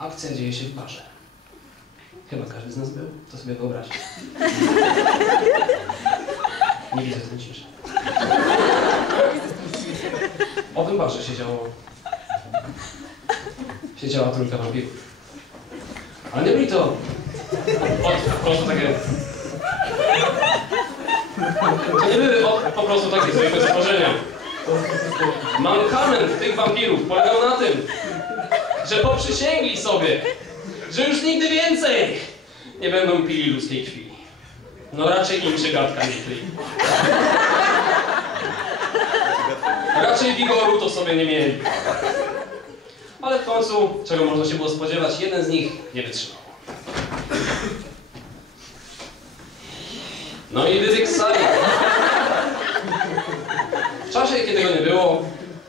Akcja dzieje się w barze. Chyba każdy z nas był, to sobie wyobraźcie. Nie widzę ten ciszy. W owym barze siedziało... Siedziała trójka wampirów. Ale nie byli to... Od, po prostu takie... To nie były o, po prostu takie zwykłe stworzenia. Mankament tych wampirów polegał na tym, że poprzysięgli sobie, że już nigdy więcej nie będą pili ludzkiej krwi. No raczej im się gadka nie klei. Raczej wigoru to sobie nie mieli. Ale w końcu, czego można się było spodziewać, jeden z nich nie wytrzymał. No i wybiegł z sali. W czasie, kiedy go nie było,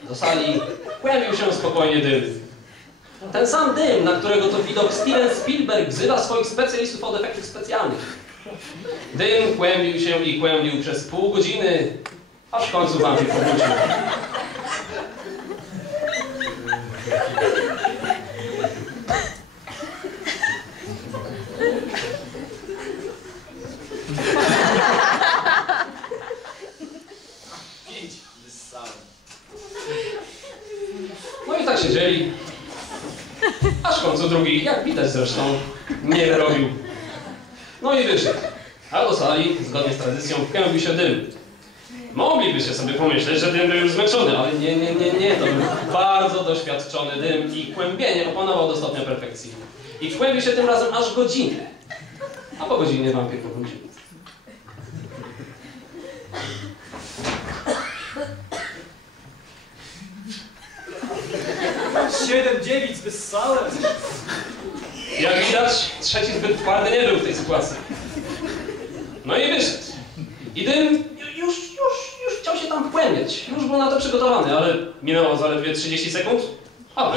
do sali kłębił się spokojnie dym. Ten sam dym, na którego to widok Steven Spielberg wzywa swoich specjalistów od efektów specjalnych. Dym kłębił się i kłębił przez pół godziny, aż w końcu wampir powrócił. Pięć wyssałem. No i tak siedzieli. Aż w końcu drugi, jak widać zresztą, nie wyrobił. No i wyszedł. A do sali, zgodnie z tradycją, wkębił się dym. Moglibyście sobie pomyśleć, że dym był już zmęczony, ale nie, nie, nie, nie. To był bardzo doświadczony dym i kłębienie opanował do stopnia perfekcji. I wkłębił się tym razem aż godzinę. A po godzinie wampir powrócił. Siedem dziewic wyssałem. Jak widać, trzeci zbyt twardy nie był w tej sytuacji. No i wyszedł. I dym już, już, już chciał się tam wkłębiać. Już był na to przygotowany, ale minęło zaledwie 30 sekund, a